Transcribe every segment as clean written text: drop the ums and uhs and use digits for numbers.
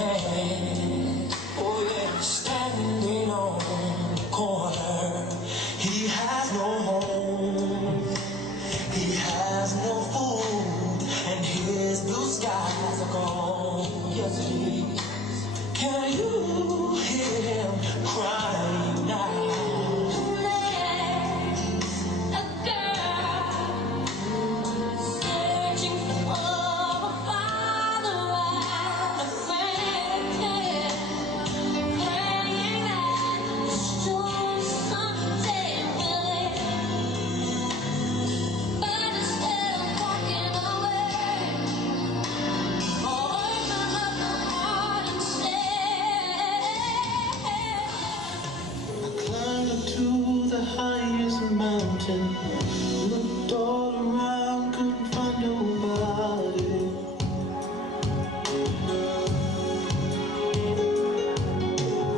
man, oh yeah, standing on the corner. He has no home, he has no food, and his blue skies are gone. Yes, it is. Can you hear him crying now? Mountain, looked all around, couldn't find nobody.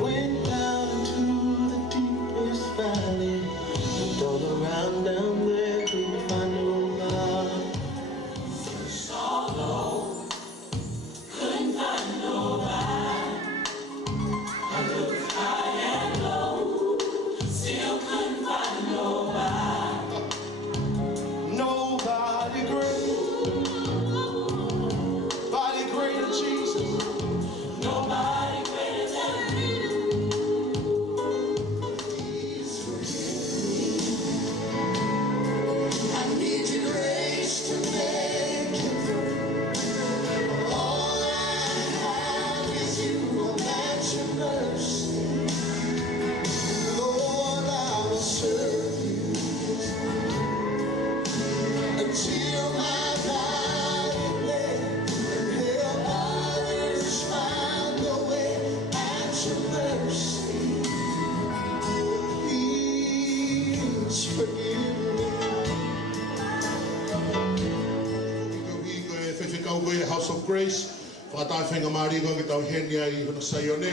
Went down into the deepest valley, looked all around down there, couldn't find nobody. Saw low, couldn't find nobody. I looked high and low, still couldn't find nobody. Nobody great, nobody greater Jesus, nobody greater than you. Please forgive me. I need your grace to make it through. All I have is you, and that's your mercy. Lord, I will serve you until my dying day, and help others find the way at your mercy. Please forgive me. House of Grace, whakatae whenga maari koe ki tau henia I huna saione,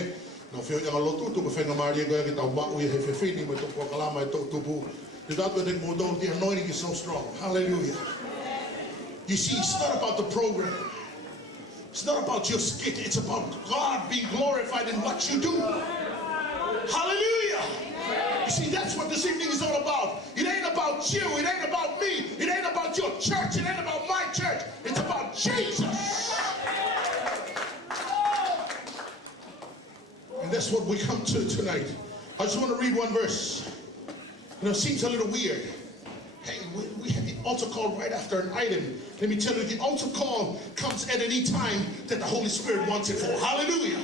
na whio ianga lotu tuku whenga maari koe ki tau maui he whiwhini me tuku kalama e tupu. The anointing is so strong. Hallelujah. You see, it's not about the program. It's not about your skit. It's about God being glorified in what you do. Hallelujah. You see, that's what this evening is all about. It ain't about you. It ain't about me. It ain't about your church. It ain't about my church. It's about Jesus. And that's what we come to tonight. I just want to read one verse. You know, it seems a little weird. Hey, we had the altar call right after an item. Let me tell you, the altar call comes at any time that the Holy Spirit wants it for. Hallelujah.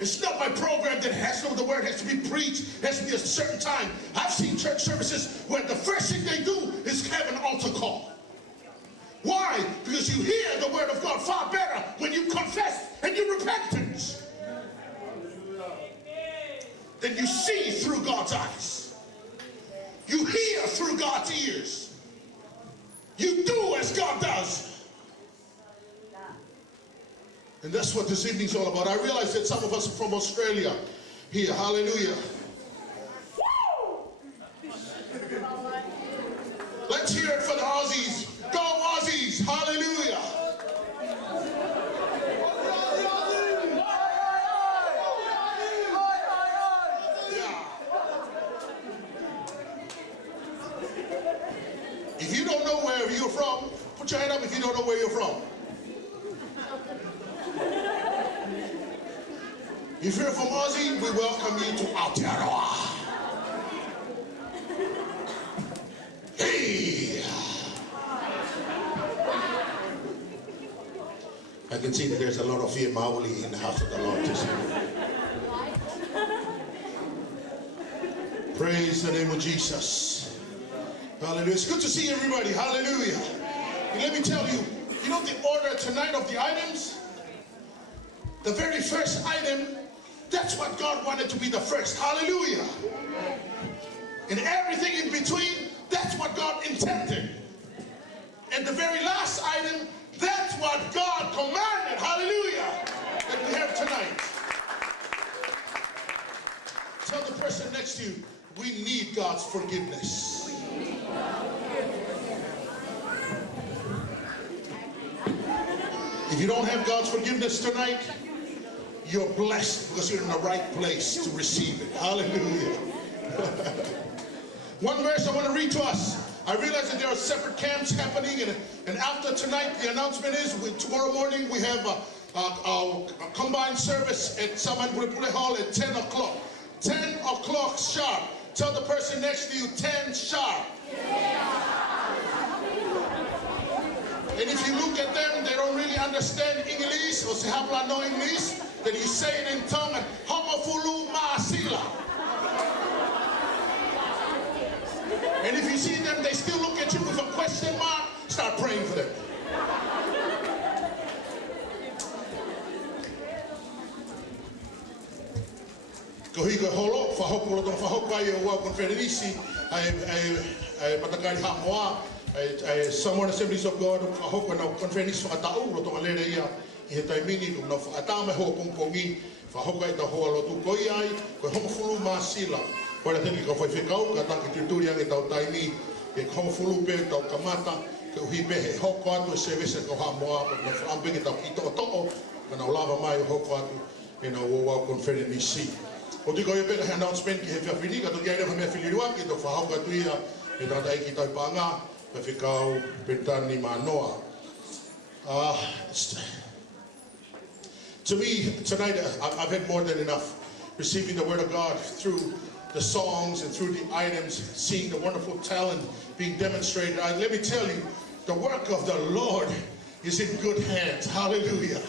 It's not my program that has to, the word has to be preached, it has to be a certain time. I've seen church services where the first thing they do is have an altar call. Why? Because you hear the word of God far better when you confess and you repent. Then you see through God's eyes. You hear through God's ears. You do as God does. And that's what this evening's all about. I realize that some of us are from Australia here. Hallelujah. Let's hear it for the Aussies. Go Aussies. Hallelujah. If you don't know where you're from, put your hand up if you don't know where you're from. If you're from Aussie, we welcome you to Aotearoa. Hey! I can see that there's a lot of fear Maoli in the house of the Lord this evening. Praise the name of Jesus. Hallelujah. It's good to see everybody. Hallelujah. And let me tell you, you know the order tonight of the items? The very first item, that's what God wanted to be the first. Hallelujah. And everything in between, that's what God intended. And the very last item, that's what God commanded. Hallelujah. That we have tonight. Tell the person next to you, we need God's forgiveness. If you don't have God's forgiveness tonight, you're blessed because you're in the right place to receive it. Hallelujah. One verse I want to read to us. I realize that there are separate camps happening, and after tonight, the announcement is tomorrow morning we have a combined service at Samanpule Hall at 10 o'clock. 10 o'clock sharp. Tell the person next to you, 10 sharp. And if you look at them, they don't really understand English, or se habla no English, then you say it in Tongan, homofulu maasila. And if you see them, they still look at you with a question mark, start praying for them. Kohiga holo, whahokuro tong whahokai o wau konferenisi, ai matakari hamoa, ai Samoan Assemblies of God, whahoko na konferenisi whakatau, lo tonga lere ia, I he taimini, no whakatame ho pongpongi, whahokai ta hoa lotu koi ai, koe homofulu maasila. Koe na teki ka whaiwhikau, ka taki tuturi ange tau taimi, e homofulu pe tau kamata, ke uhi pe he hoko atu e se vese ka hamoa, na whaambingi tau ki toa to'o, ka na ulava mai o hoko atu, e na wau konferenisi. O tiko e peka he announcement ki he whiawhiri, ka toki aere ha mea whilirua, ki to whahauka tuia, e tata eki tau panga, ka whikau petani manoa. To me, tonight, I've had more than enough receiving the Word of God through the songs and through the items, seeing the wonderful talent being demonstrated. Let me tell you, the work of the Lord is in good hands. Hallelujah.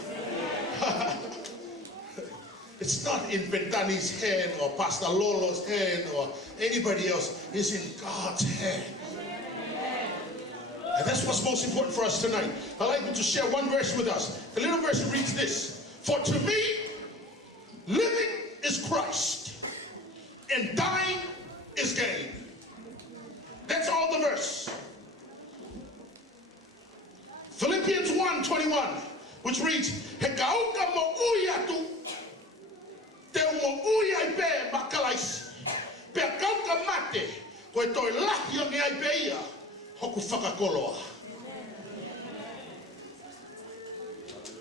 It's not in Betani's hand or Pastor Lolo's hand or anybody else. It's in God's hand. And that's what's most important for us tonight. I'd like you to share one verse with us. The little verse reads this: For to me, living is Christ, and dying is gain. That's all the verse. Philippians 1:21, which reads, Hekauka mo uyatu, te mo uyai pe makalais, pe kauka mate, koe toi lahi o ni ai peia, hoku whakakoloa.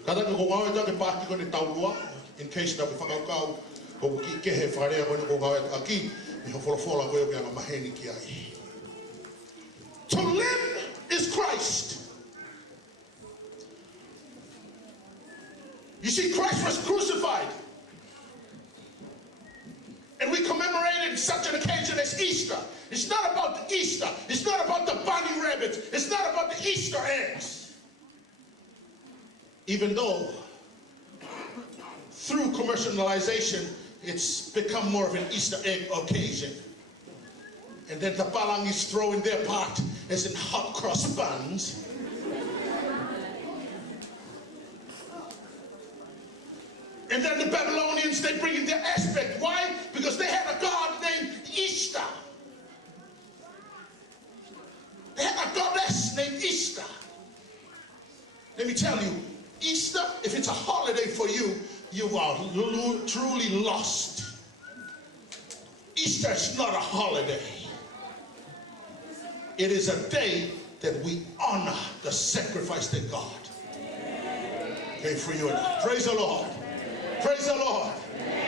Kataka ko ngau e take pāki ko ni taurua, in case na ko whakaukau, ko ki kehe wharea ko ni ko ngau e aki, ni ho wholofola koe o kia ngā maheni ki ai. To live is Christ. You see, Christ was crucified. And we commemorated such an occasion as Easter. It's not about the Easter. It's not about the bunny rabbits. It's not about the Easter eggs. Even though through commercialization, it's become more of an Easter egg occasion. And then the Palangis throw in their part as in hot cross buns. And then the Babylonians, they bring in their aspect. Why? Because they had a god named Easter. They had a goddess named Easter. Let me tell you, Easter, if it's a holiday for you, you are truly lost. Easter is not a holiday. It is a day that we honor the sacrifice that God gave for you and I. Praise the Lord. Praise the Lord.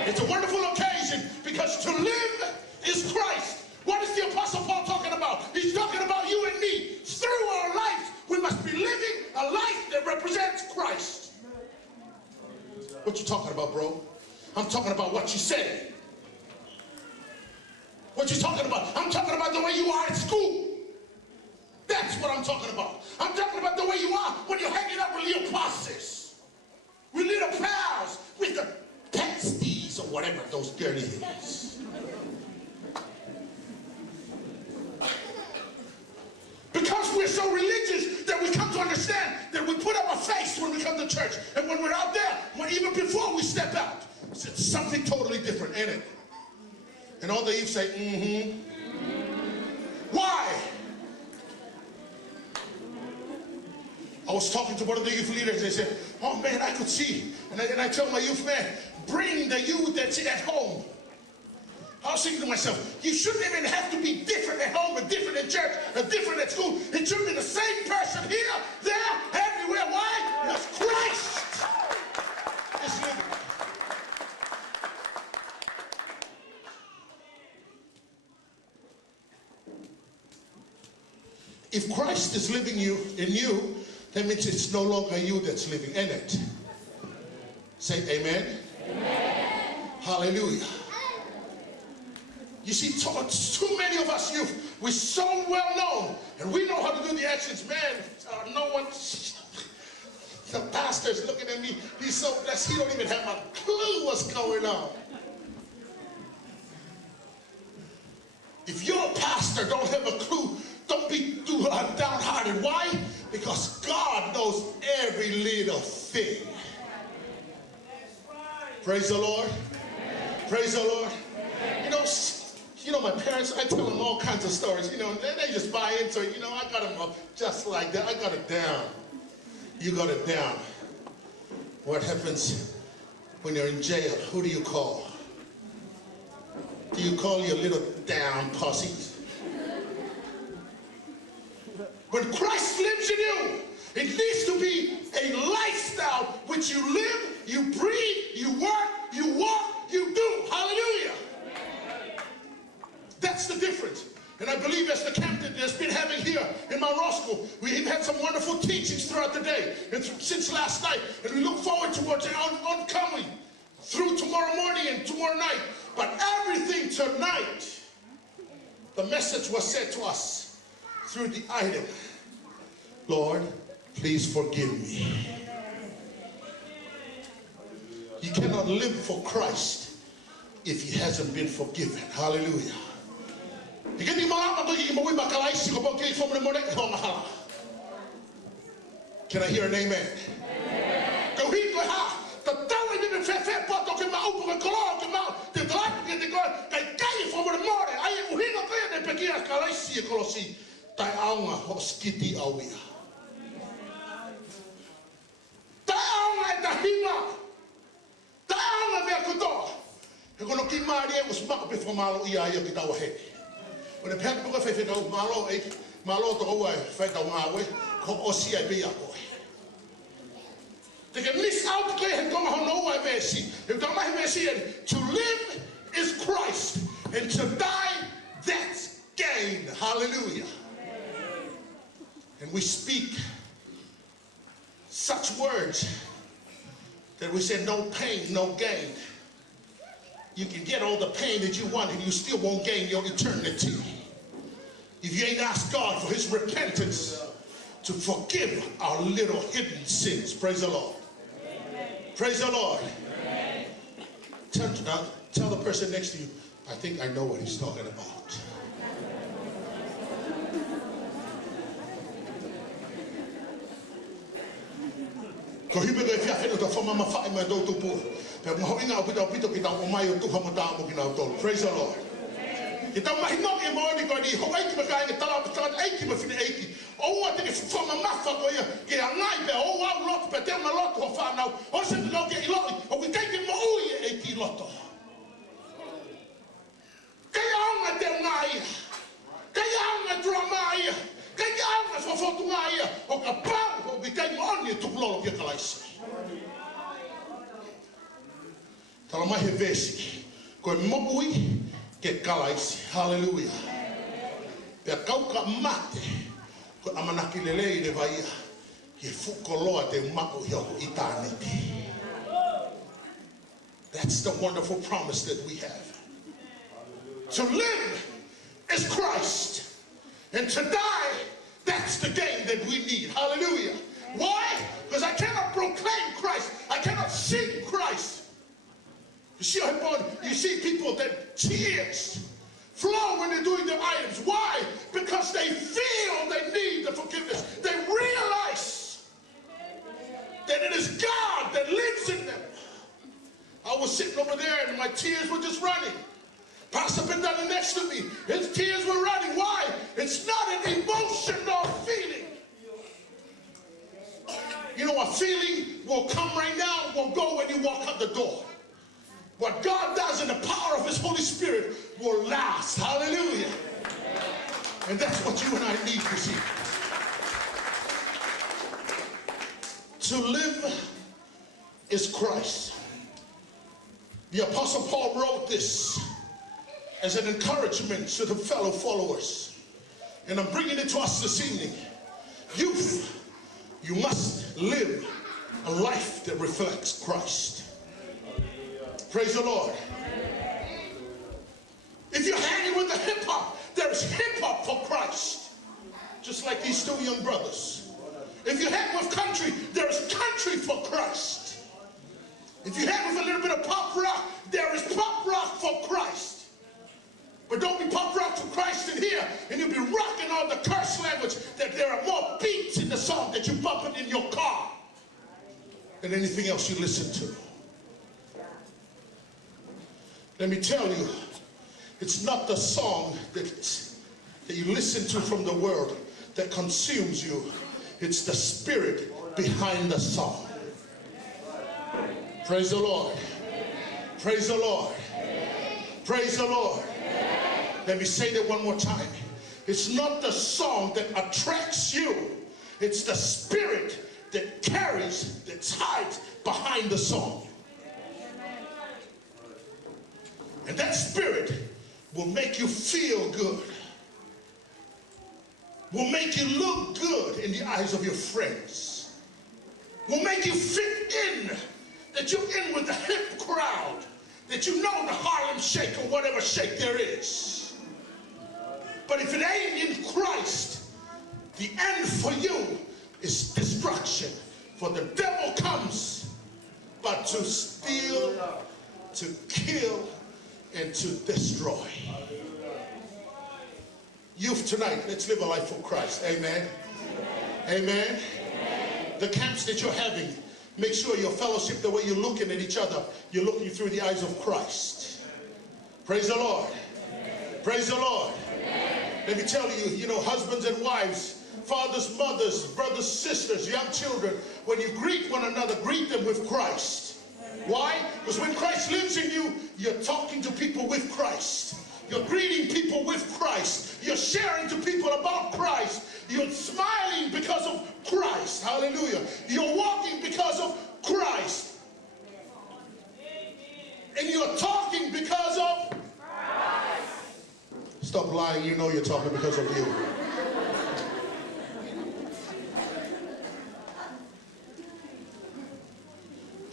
It's a wonderful occasion because to live is Christ. What is the Apostle Paul talking about? He's talking about you and me. Through our lives, we must be living a life that represents Christ. What you talking about, bro? I'm talking about what you say. What you talking about? I'm talking about the way you are at school. That's what I'm talking about. I'm talking about the way you are when you're hanging out with little bosses, with little pals, with the pasties or whatever those girly things. Because we're so religious that we come to understand that we put up a face when we come to church. And when we're out there, even before we step out, it's something totally different, ain't it? And all the youth say, mm-hmm. Why? I was talking to one of the youth leaders. They said, oh man, I could see. And I told my youth, man, bring the youth that's at home. I was thinking to myself, you shouldn't even have to be different at home or different at church or different at school. It should be the same person here, there, everywhere. Why? Because Christ is living. If Christ is living in you, that means it's no longer you that's living in it. Say amen. Amen. Hallelujah. You see, too many of us youth, we're so well known, and we know how to do the actions. Man, no one, the pastor's looking at me, he's so blessed, he don't even have a clue what's going on. If your pastor don't have a clue, don't be too downhearted. Why? Because God knows every little thing. Praise the Lord. Praise the Lord. You know, my parents, I tell them all kinds of stories. You know, they just buy into it. You know, I got them up just like that. I got it down. You got it down. What happens when you're in jail? Who do you call? Do you call your little down pussies? When Christ lives in you, it needs to be a lifestyle which you live, you breathe, you work, you walk, you do. Hallelujah. That's the difference. And I believe as the captain has been having here in my Roskill, we've had some wonderful teachings throughout the day and since last night. And we look forward towards the oncoming through tomorrow morning and tomorrow night. But everything tonight, the message was said to us through the item, Lord, please forgive me. You cannot live for Christ if he hasn't been forgiven. Hallelujah. Can I hear an amen? When the people go for the malo to go fight the way, come OCIB. They can miss out to and don't know why they see. If don't have see it, to live is Christ, and to die, that's gain. Hallelujah. And we speak such words that we say no pain, no gain. You can get all the pain that you want and you still won't gain your eternity. If you ain't asked God for his repentance to forgive our little hidden sins. Praise the Lord. Amen. Praise the Lord. Tell the person next to you, I think I know what he's talking about. Praise the Lord. Hallelujah. That's the wonderful promise that we have. To live is Christ, and to die, that's the gain that we need. Hallelujah. Why? Because I cannot proclaim Christ. I cannot sing Christ. You see people that tears flow when they're doing their items. Why? Because they feel they need the forgiveness. They realize that it is God that lives in them. I was sitting over there and my tears were just running. Pastor been down next to me. His tears were running. Why? It's not an emotion or feeling. You know, a feeling will come right now, will go when you walk out the door. What God does in the power of his Holy Spirit will last. Hallelujah. And that's what you and I need to see. To live is Christ. The Apostle Paul wrote this as an encouragement to the fellow followers. And I'm bringing it to us this evening. Youth, you must live a life that reflects Christ. Praise the Lord. If you're hanging with the hip-hop, there's hip-hop for Christ. Just like these two young brothers. If you hang with country, there's country for Christ. If you hang with a little bit of pop rock, there is pop rock for Christ. But don't be pop rock for Christ in here, and you'll be rocking all the curse language that there are more beats in the song that you bump it in your car than anything else you listen to. Let me tell you, it's not the song that you listen to from the world that consumes you. It's the spirit behind the song. Praise the Lord. Praise the Lord. Praise the Lord. Let me say that one more time. It's not the song that attracts you. It's the spirit that carries, that hides behind the song. And that spirit will make you feel good. Will make you look good in the eyes of your friends. Will make you fit in. That you're in with the hip crowd. That you know the Harlem Shake or whatever shake there is. But if it ain't in Christ, the end for you is destruction. For the devil comes but to steal, to kill, and to destroy. Youth tonight, let's live a life for Christ. Amen. Amen. The camps that you're having, make sure your fellowship, the way you're looking at each other, you're looking through the eyes of Christ. Praise the Lord. Praise the Lord. Let me tell you, you know, husbands and wives, fathers, mothers, brothers, sisters, young children, when you greet one another, greet them with Christ. Why? Because when Christ lives in you, you're talking to people with Christ. You're greeting people with Christ. You're sharing to people about Christ. You're smiling because of Christ. Hallelujah. You're walking because of Christ. And you're talking because of Christ. Stop lying. You know you're talking because of you.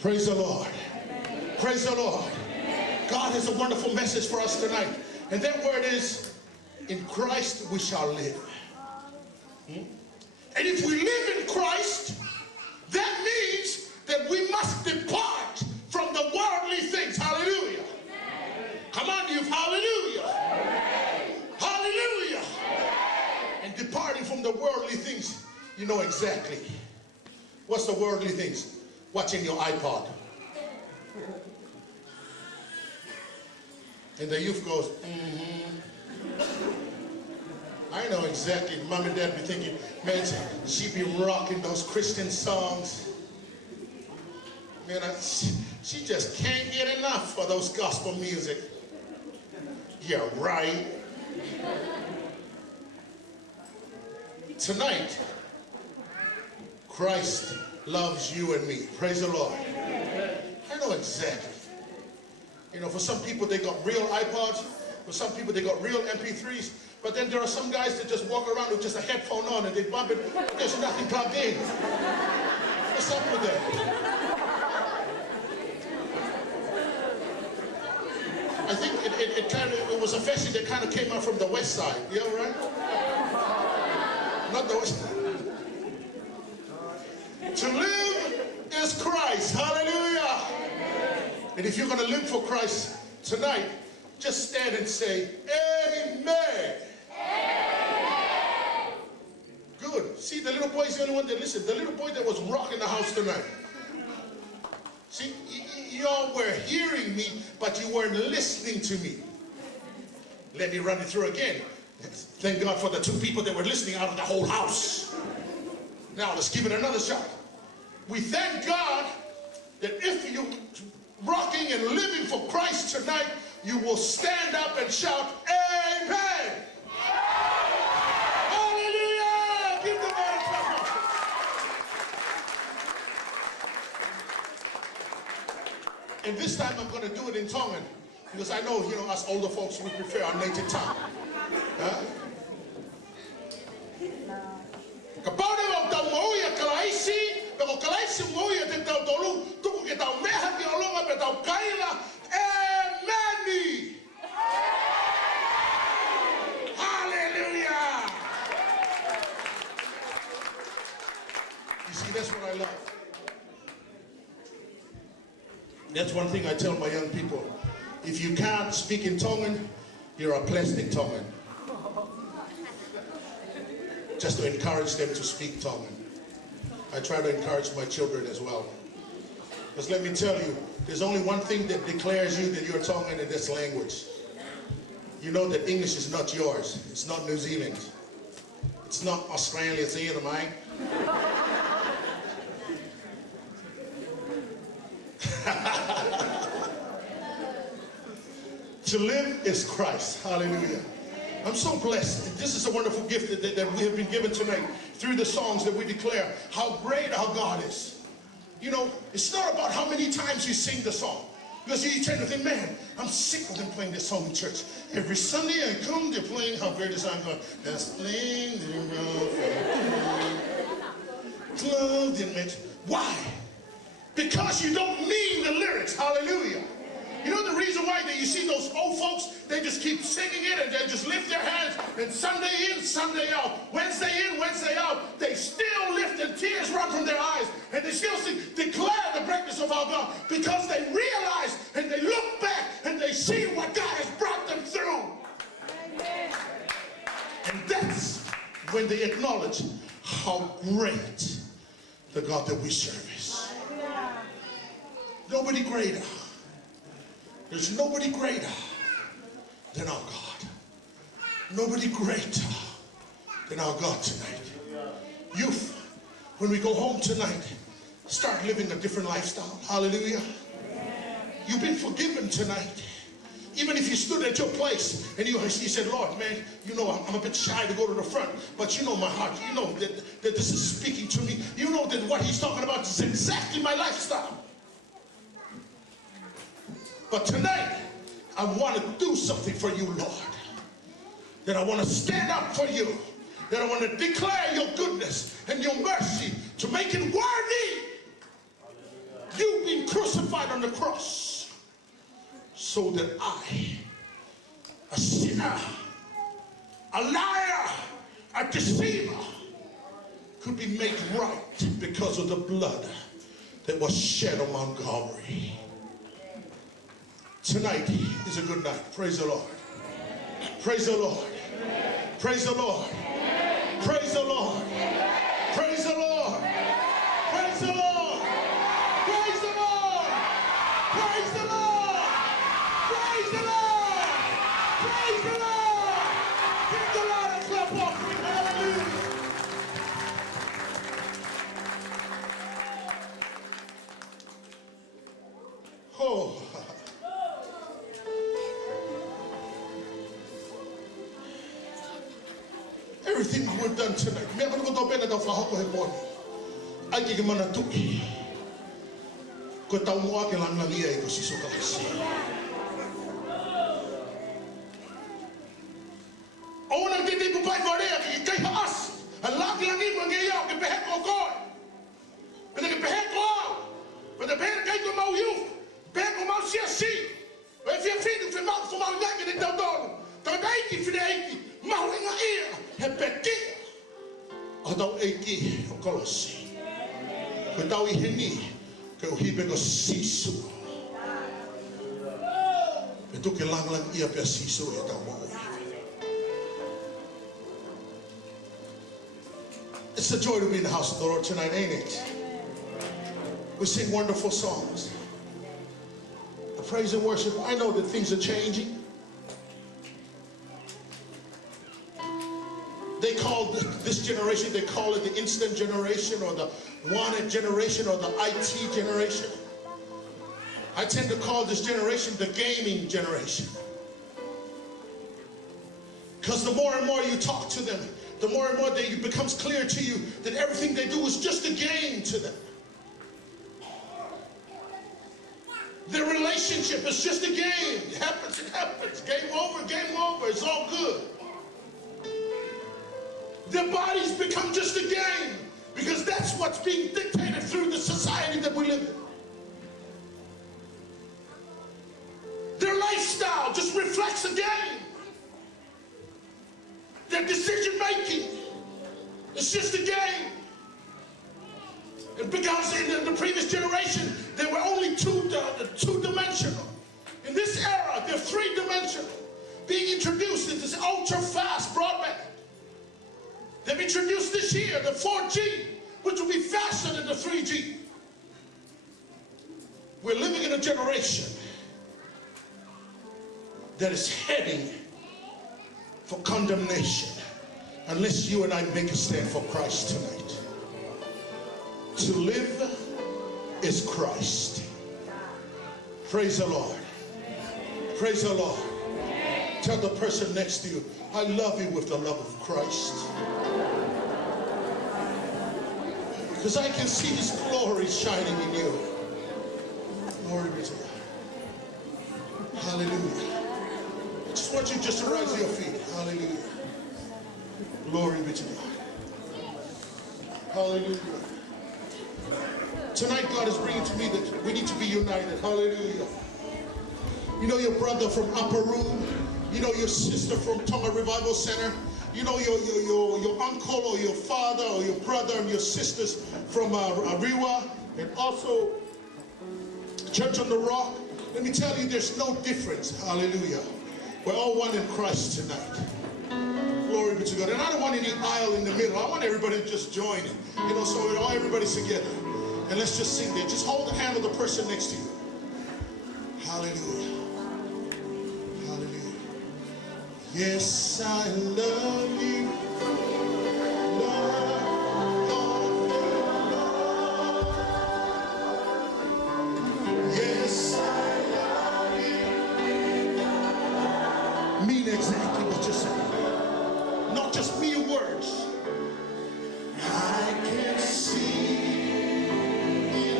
Praise the Lord. Praise the Lord. God has a wonderful message for us tonight. And that word is, in Christ we shall live. And if we live in Christ, that means that we must depart from the worldly things. Hallelujah. Come on, you. Hallelujah. Hallelujah. And departing from the worldly things, you know exactly. What's the worldly things? Watching your iPod. And the youth goes, I know exactly. Mom and dad be thinking, man, she be rocking those Christian songs. Man, she just can't get enough for those gospel music. Yeah, right. Tonight, Christ loves you and me. Praise the Lord. I know exactly. You know, for some people, they got real iPods. For some people, they got real MP3s. But then there are some guys that just walk around with just a headphone on and they bump it. There's nothing plugged in. What's up with that? I think it was a fashion that kind of came out from the west side. You know, right? Not the west side. To live is Christ. Hallelujah. And if you're going to live for Christ tonight, just stand and say, Amen. Amen. Good. See, the little boy's the only one that listened. The little boy that was rocking the house tonight. See, y'all were hearing me, but you weren't listening to me. Let me run it through again. Thank God for the two people that were listening out of the whole house. Now, let's give it another shot. We thank God that if you're rocking and living for Christ tonight, you will stand up and shout, Amen. Hallelujah. Give the Lord a clap. And this time I'm going to do it in Tongan, because I know, you know, us older folks, we prefer our native tongue. Huh? Kapone o tau mauia kalaisi, pero kalaisi mauia te tau tolu, tuku ke tau meha ki olonga pe tau kaila, Amen. Hallelujah. You see, that's what I love. That's one thing I tell my young people. If you can't speak in Tongan, you're a plastic Tongan. Just to encourage them to speak Tongan. I try to encourage my children as well. Because let me tell you, there's only one thing that declares you that you're Tongan in this language. You know that English is not yours. It's not New Zealand. It's not Australia, it's either mine. To live is Christ. Hallelujah. I'm so blessed. This is a wonderful gift that we have been given tonight through the songs that we declare how great our God is. You know, it's not about how many times you sing the song. Because you tend to think, man, I'm sick of them playing this song in church. Every Sunday I come, they're playing how great is I'm going. That's playing clothed in it. Why? Because you don't mean the lyrics. Hallelujah. You know the reason why that you see those old folks, they just keep singing it and they just lift their hands and Sunday in, Sunday out, Wednesday in, Wednesday out, they still lift and tears run from their eyes and they still declare the greatness of our God because they realize and they look back and they see what God has brought them through. Amen. And that's when they acknowledge how great the God that we serve is. Nobody greater. There's nobody greater than our God. Nobody greater than our God tonight. Youth, when we go home tonight, start living a different lifestyle. Hallelujah. You've been forgiven tonight. Even if you stood at your place and you said, Lord, man, you know, I'm a bit shy to go to the front, but you know my heart. You know that this is speaking to me. You know that what he's talking about is exactly my lifestyle. But tonight, I want to do something for you, Lord. That I want to stand up for you. That I want to declare your goodness and your mercy to make it worthy. You've been crucified on the cross so that I, a sinner, a liar, a deceiver, could be made right because of the blood that was shed on Mount Calvary. Tonight is a good night. Praise the Lord. Praise the Lord. Praise the Lord. Praise the Lord. Praise the Lord. Praise the Lord. Praise the Lord. Praise the Lord. Praise the Lord. Praise the Lord. Give the Lord a clap offering. Hallelujah. Oh. Everything we've done tonight. Me ako ko topena daw fa hoko hepon. Ay ki mana tuki. Ko tau mo ke lang lang iya ko si sukalasi. O nang titi po pai vore ki kai haas. Allah ki lang mo ngi yo ke pehe ko ko. Pede ke pehe ko. Pede pehe kai ko mau yu. Pehe ko mau sia si. E fia fidu fe mau fo mau ngi de tau dolo. Ta dai ki fide ki mau inga ia. He peti o tau eiki o kolosi. Ko tau I heni ke o hipe ko sisu. Pe tu ke lang lang ia pe sisu e tau mo. It's a joy to be in the house of the Lord tonight, ain't it? We sing wonderful songs. The praise and worship. I know that things are changing. They call this generation, they call it the instant generation or the wanted generation or the IT generation. I tend to call this generation the gaming generation. Because the more and more you talk to them, the more and more it becomes clear to you that everything they do is just a game to them. Their relationship is just a game. It happens, it happens. Game over, it's all good. Their bodies become just a game because that's what's being dictated through the society that we live in. Their lifestyle just reflects a game. Their decision making is just a game. And because in the previous generation, they were only two-dimensional. In this era, they're three-dimensional. Being introduced into this ultra-fast broadband. They've introduced this year the 4G, which will be faster than the 3G. We're living in a generation that is heading for condemnation unless you and I make a stand for Christ tonight. To live is Christ. Praise the Lord. Praise the Lord. Tell the person next to you, I love you with the love of Christ. Because I can see His glory shining in you. Glory be to God. Hallelujah. I just want you just to rise to your feet. Hallelujah. Glory be to God. Hallelujah. Tonight God is bringing to me that we need to be united. Hallelujah. You know your brother from Upper Room. You know your sister from Tongan Revival Center. You know your uncle or your father or your brother and your sisters from Ariwa and also Church on the Rock. Let me tell you, there's no difference. Hallelujah. We're all one in Christ tonight. Glory be to God. And I don't want any aisle in the middle. I want everybody to just join it. You know, so all everybody's together. And let's just sing there. Just hold the hand of the person next to you. Hallelujah. Hallelujah. Yes, I love you. Yes, I love you. Mean exactly what you're saying. Not just mere words. I can see in you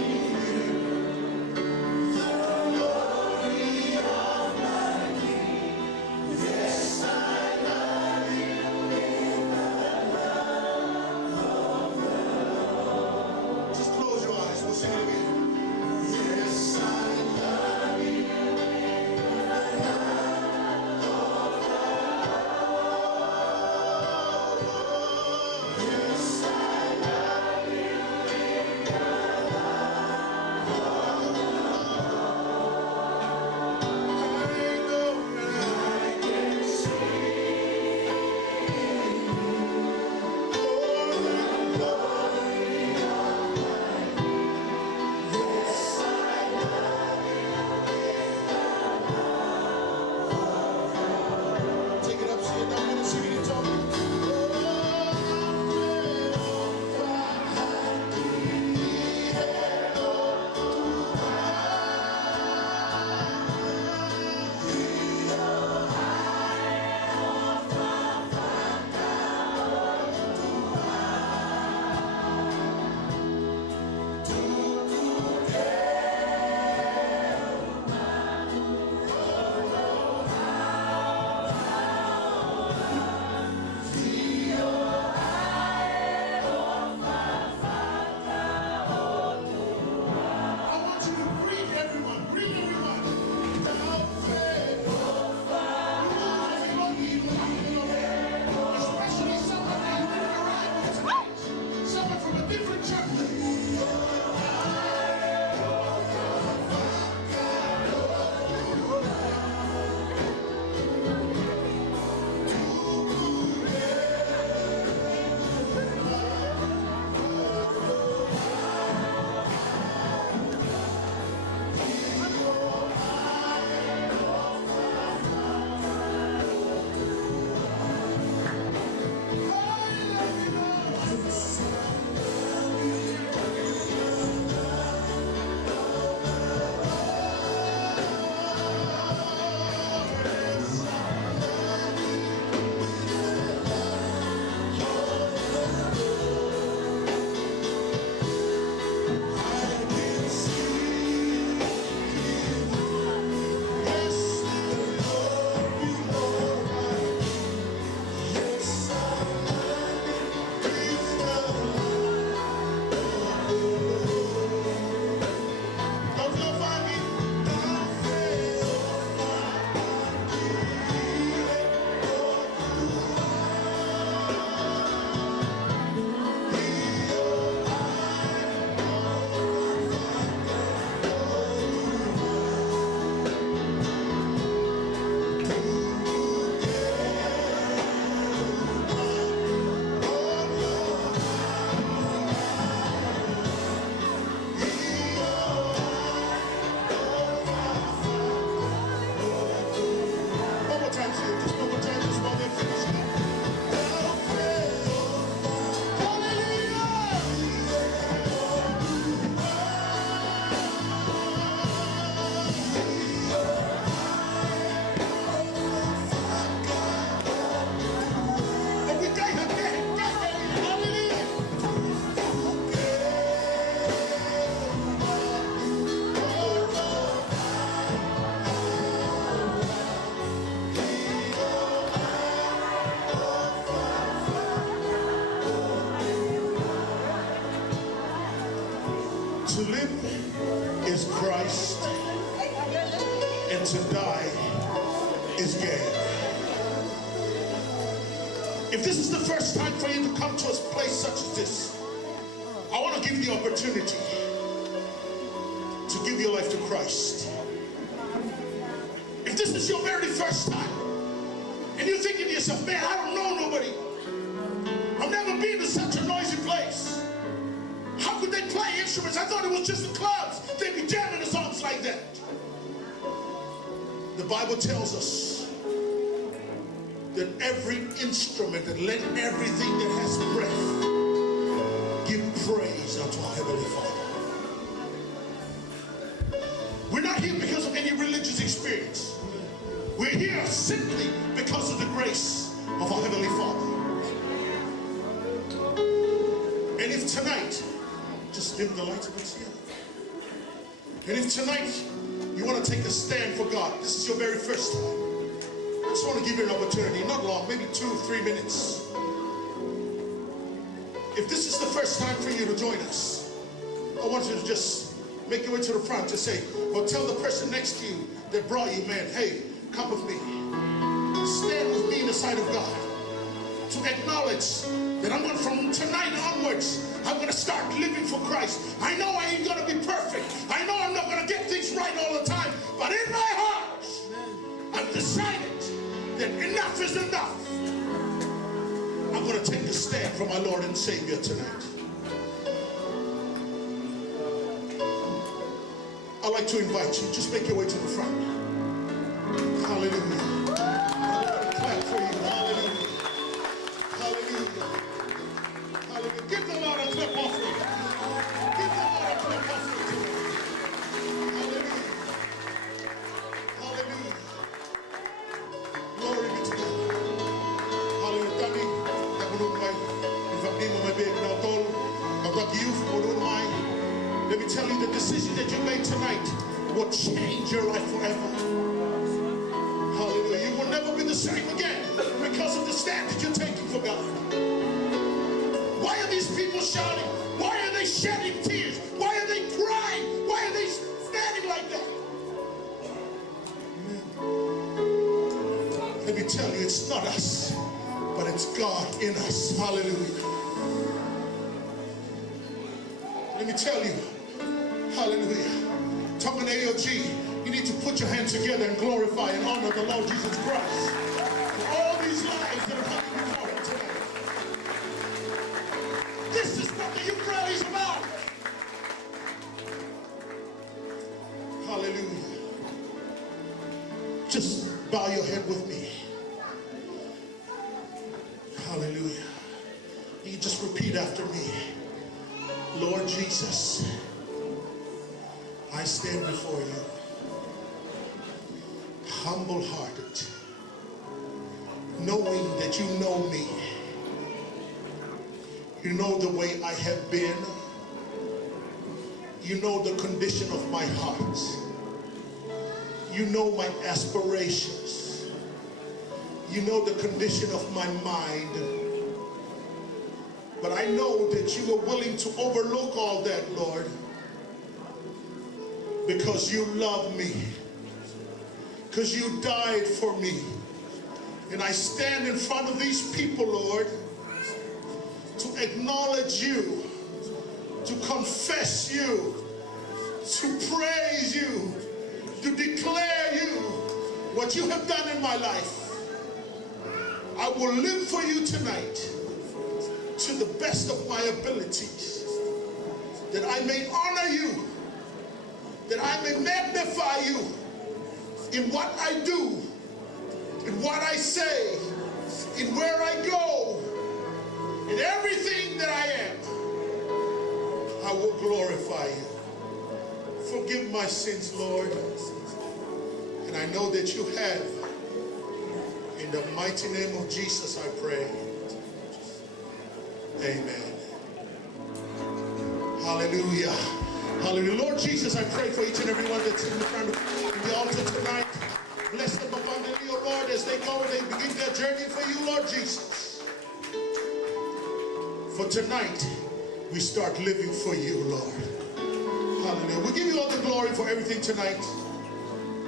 the glory of my King. Yes, I love you with the love of the Lord. Just close your eyes. We'll sing it again. Yes, I love you with the love of the Lord. to die is gain. If this is the first time for you to come to a place such as this, I want to give you the opportunity to give your life to Christ. If this is your very first time, and you're thinking to yourself, man, I don't know nobody. I've never been to such a noisy place. How could they play instruments? I thought it was just the clubs. They'd be jamming the songs like that. The Bible tells us that every instrument, and let everything that has breath give praise unto our Heavenly Father. We're not here because of any religious experience. We're here simply because of the grace of our Heavenly Father. And if tonight, just dim the lights a bit here. And if tonight you want to take a stand for God, this is your very first time, I just want to give you an opportunity, not long, maybe 2-3 minutes. If this is the first time for you to join us, I want you to just make your way to the front. Just say, or tell the person next to you that brought you, man, hey, come with me. Stand with me in the sight of God. To acknowledge that I'm going to, from tonight onwards, I'm going to start living for Christ. I know I ain't going to be perfect. I know I'm not going to get things right all the time. But in my heart, I've decided that enough is enough. I'm going to take a stand for my Lord and Savior tonight. I'd like to invite you, just make your way to the front. Hallelujah. I'm going to clap for you. Hallelujah. Hallelujah. Hallelujah. Give the Lord a clap offering. Give the Lord a clap offering. Hallelujah. Hallelujah. Glory be to God. Hallelujah. Daddy, let me tell you, the decision that you made tonight will change your life forever. Hallelujah. You will never be the same again because of the stand that you're taking for God. Why are these people shouting? Why are they shedding tears? Why are they crying? Why are they standing like that? Let me tell you, it's not us, but it's God in us. Hallelujah. Let me tell you, hallelujah. Tongan AOG, you need to put your hands together and glorify and honor the Lord Jesus Christ for all these lives that are coming before him tonight. This is what the Ukraine is about. Hallelujah. Just bow your head with me. Hallelujah. You can just repeat after me. Lord Jesus, I stand before you, humble-hearted, knowing that you know me. You know the way I have been. You know the condition of my heart. You know my aspirations. You know the condition of my mind. But I know that you were willing to overlook all that, Lord, because you love me, because you died for me. And I stand in front of these people, Lord, to acknowledge you, to confess you, to praise you, to declare you, what you have done in my life. I will live for you tonight, to the best of my abilities, that I may honor you, that I may magnify you in what I do, in what I say, in where I go, in everything that I am. I will glorify you. Forgive my sins, Lord, and I know that you have. In the mighty name of Jesus, I pray. Amen. Hallelujah. Hallelujah. Lord Jesus, I pray for each and every one that's in the front of the altar tonight. Bless them abundantly, oh Lord, as they go and they begin their journey for you, Lord Jesus. For tonight, we start living for you, Lord. Hallelujah. We give you all the glory for everything tonight.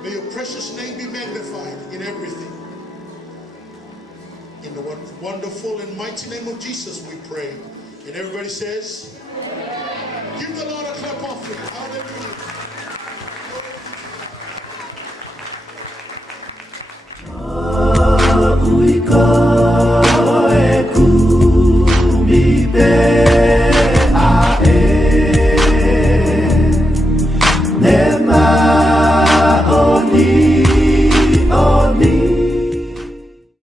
May your precious name be magnified in everything. In the wonderful and mighty name of Jesus we pray. And everybody says, give the Lord a clap offering. Hallelujah.